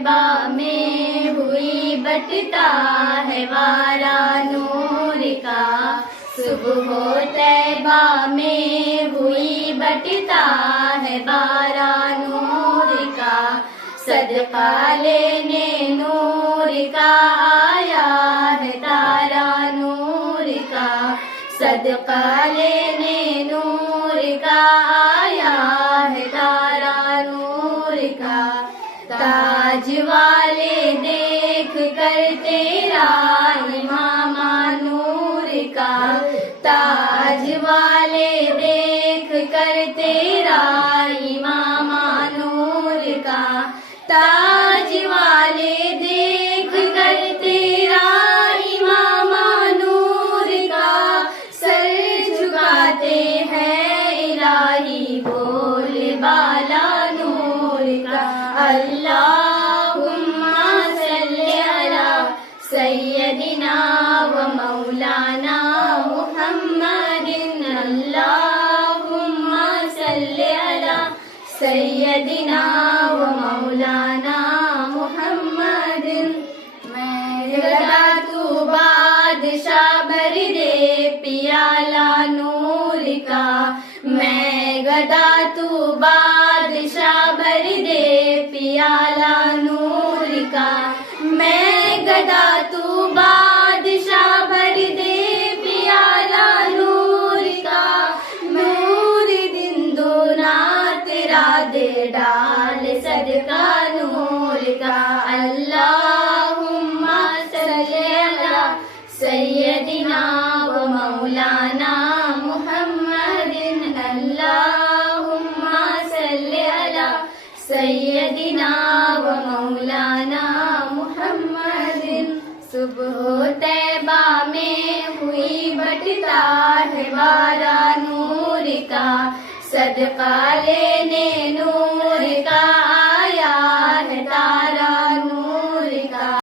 طیبہ میں ہوئی بٹتا ہے وارا نور کا، صبح طیبہ میں ہوئی بٹتا ہے وارا نور کا، صدقہ لینے نور کا آیا ہے تارا نور کا، صدقہ لینے نور کا آیا ہے تارا نور کا، تاج والے دیکھ کر تیرا امام نور کا، تاج والے دیکھ کر تیرا امام نور کا، تاج والے دیکھ کر تیرا امام نور کا، سر جھکاتے ہیں الہی بول بالا نور کا، اللہم صلی علی سیدنا و مولانا محمد، اللہم صلی علی سیدنا و مولانا محمد، میں گدا تو بادشاہ بھر دے پیالہ نور کا، میں گدا تو بادشاہ بھر دے پیالہ نور کا، میں گدا تو بادشاہ بھر دے پیالہ نور کا، نور دن دونا تیرا دے ڈال صدقہ نور کا، اللہم صلی علی سیدنا و مولانا محمد، اللہم صلی علی سیدنا و مولانا محمد، صبح طیبہ میں ہوئی بٹتا ہے وارا نور کا، صدقہ لینے نور